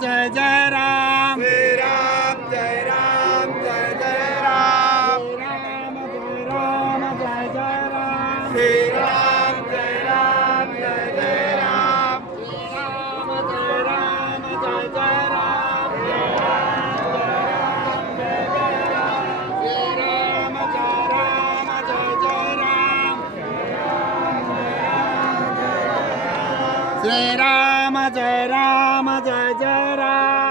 Jai Jai Ram, Jai Ram Jai Ram Jai Jai Ram, Shri Ram Jai Ram Jai Jai Ram, Shri Ram Jai Ram Jai Jai Ram, Shri Ram Jai Ram Jai Jai Ram, Shri Ram Jai Ram Jai Jai Ram,